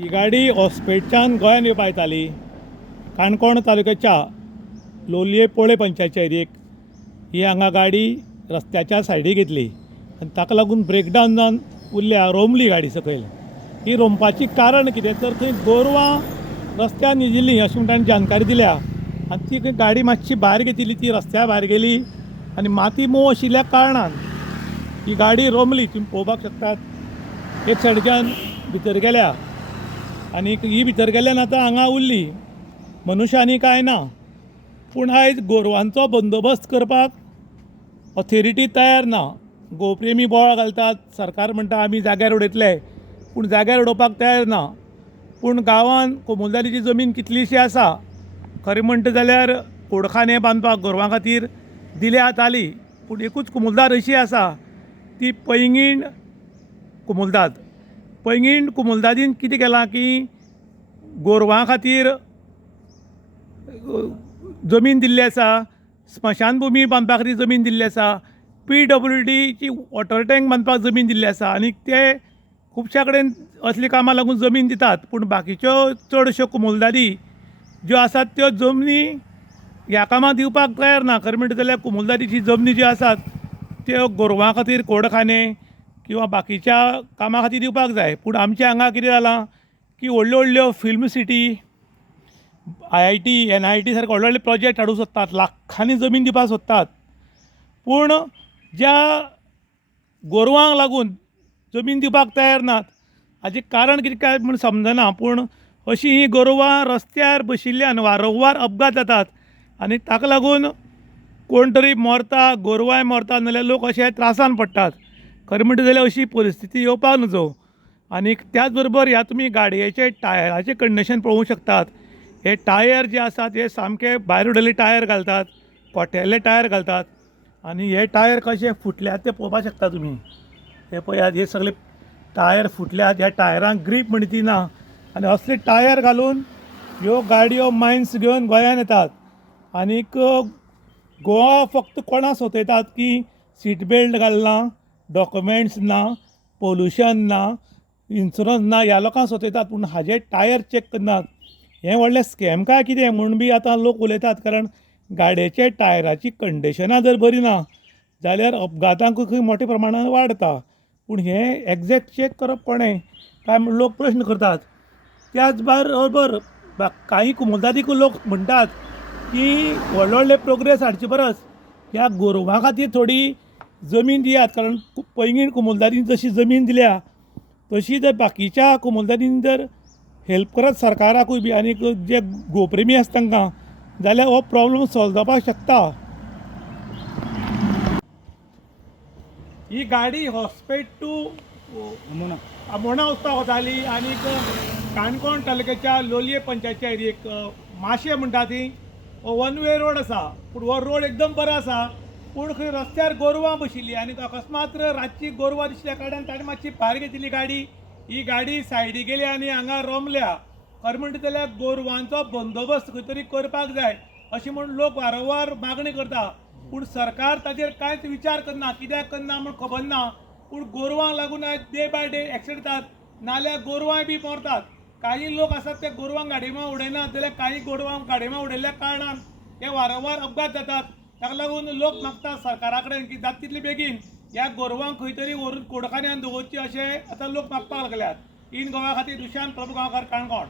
ही गाडी हॉस्पेटच्यान गोंयांत येवपा येताली काणकोण तालुक्याच्या लोलये पोळे पंचायतच्या एरियेक ही हांगा गाडी रस्त्याच्या सायडीक घेतली आनी ताका लागून ब्रेकडावन जावन उरल्या रोमली गाडी सकयल. ही रोमपाची कारण कितें तर थंय गोरवां रस्त्यार न्हिदिल्लीं अशें म्हण ताणें जानकारी दिल्या आनी ती गाडी मातशी भायर घेतिल्ली, ती रस्त्या भायर गेली आनी माती मोव आशिल्ल्या कारणान ही गाडी रोमली. तुम्ही पळोवपाक शकतात एक सायडीच्यान भितर गेल्या आनी ही भितर गेल्यान आतां हांगा उरली, मनुश्य आनी कांय ना. पूण आयज गोरवांचो बंदोबस्त करपाक ऑथॉरिटी तयार ना. गोप्रेमी बोवाळ घालतात, सरकार म्हणटा आमी जाग्यार उडयतले, पूण जाग्यार उडोवपाक तयार ना. पूण गांवांत कमुलदारीची जमीन कितलीशी आसा, खरें म्हणटा जाल्यार कोडखाने बांदपाक गोरवां खातीर दिले जाताली, पूण एकूच कमुलदार अशी आसा ती पैंगीण कमुलदाद. पैंगीण कमुलदादीन कितें केलां की गोरवां खातीर जमीन दिल्ली आसा, स्मशान भुमी बांदपा खातीर जमीन दिल्ली आसा, PWDची वॉटर टँक बांदपाक जमीन दिल्ली आसा आनी ते खुबश्या कडेन असली कामां लागून जमीन दितात. पूण बाकीच्यो चडश्यो कमुलदारी ज्यो आसात त्यो जमनी ह्या कामां दिवपाक तयार ना. खरें म्हणटा जाल्यार कमुलदारीची जमनी ज्यो आसात त्यो गोरवां खातीर कोडखाने किंवा बाकीच्या कामां खातीर दिवपाक जाय. पूण आमच्या हांगा कितें जालां की व्हडल्यो व्हडल्यो फिल्म सिटी, IIT NIT सारके व्हडले व्हडले प्रोजेक्ट हाडूंक सोदतात, लाखांनी जमीन दिवपाक सोदतात. पूण ज्या गोरवांक लागून जमीन दिवपाक तयार नात हाजें कारण कितें काय म्हूण समजना. पूण अशीं ही गोरवां रस्त्यार बशिल्ल्यान वारंवार अपघात जातात आनी ताका लागून कोण तरी मरता, गोरवांय मरतात, नाजाल्यार लोक अशे त्रासान पडटात. खरें म्हणटा जाल्यार अशी परिस्थिती येवपाक नजो. आनी त्याच बरोबर ह्या तुमी गाडयेचे टायराचें कंडिशन पळोवंक शकतात. हे टायर जे आसात हे सामके भायर उडयल्ले टायर घालतात, कोट्याले टायर घालतात आनी हे टायर कशे फुटल्यात ते पळोवपाक शकता तुमी. हे पळयात, हे सगळे टायर फुटल्यात, ह्या टायरांक ग्रीप म्हणटा ती ना आनी असले टायर घालून ह्यो गाडयो मायन्स घेवन गोंयांत येतात. आनीक गोवा फक्त कोणाक सोंतयतात की सीट बेल्ट घालना, डॉक्युमेंट्स ना, पोल्युशन ना, इन्शुरन्स ना, ह्या लोकांक सोंतयतात. पूण हाजे टायर चॅक करनात. हें व्हडलें स्कॅम काय कितें म्हूण बी आतां लोक उलयतात. कारण गाडयेच्या टायराची कंडिशनां जर बरी ना जाल्यार अपघातांकूय खंय मोठ्या प्रमाणांत वाडता. पूण हें एग्जॅक्ट चॅक करप कोणें काय म्हूण लोक प्रश्न करतात. त्याच बरोबर काही कमुलदारीक लोक म्हणटात की व्हडले व्हडले प्रोग्रेस हाडचे परस ह्या गोरवां खातीर थोडी जमीन दियात. कारण पैंगीण कमुलदारीन जशी जमीन दिल्या तशी जर बाकीच्या कमुलदारीन जर हेल्प करत सरकाराकूय बी आनीक जे गोप्रेमी आसा तांकां, जाल्यार हो प्रॉब्लेम सॉल्व जावपाक शकता. ही गाडी हॉस्पेट टू आमोणा वचपाक वताली आनीक काणकोण तालुक्याच्या लोलये पंचायतच्या एरियेक माशे म्हणटा ती वन वे रोड आसा. पूण हो रोड एकदम बरो आसा, पूण खंय रस्त्यार गोरवां बशिल्लीं आनी अकस्मात रातची गोरवां दिसल्या कारणान ताणें मातशी भायर घेतिल्ली गाडी. ही गाडी सायडीक गेली आनी हांगा रोमल्या. खरें म्हणटा जाल्यार गोरवांचो बंदोबस्त खंय तरी करपाक जाय अशें म्हूण लोक वारंवार मागणी करता. पूण सरकार ताचेर कांयच विचार करना. कित्याक करना म्हूण खबर ना. पूण गोरवांक लागून आयज डे बाय डे एक्सिडेंट जातात, नाल्यार गोरवांय बी मरतात. काही लोक आसात ते गोरवांक गाडयेमां उडयनात, जाल्यार काही गोरवांक गाडयेमां उडयल्ल्या कारणान हे वारंवार अपघात जातात. ताका लागून लोक मागतात सरकारा कडेन की जाता तितले बेगीन ह्या गोरवांक खंय तरी व्हरून कोडखान्यांत दवरची अशें आतां लोक मागपाक लागल्यात. इन गोवा खातीर दुशांत प्रभू गांवकार, काणकोण.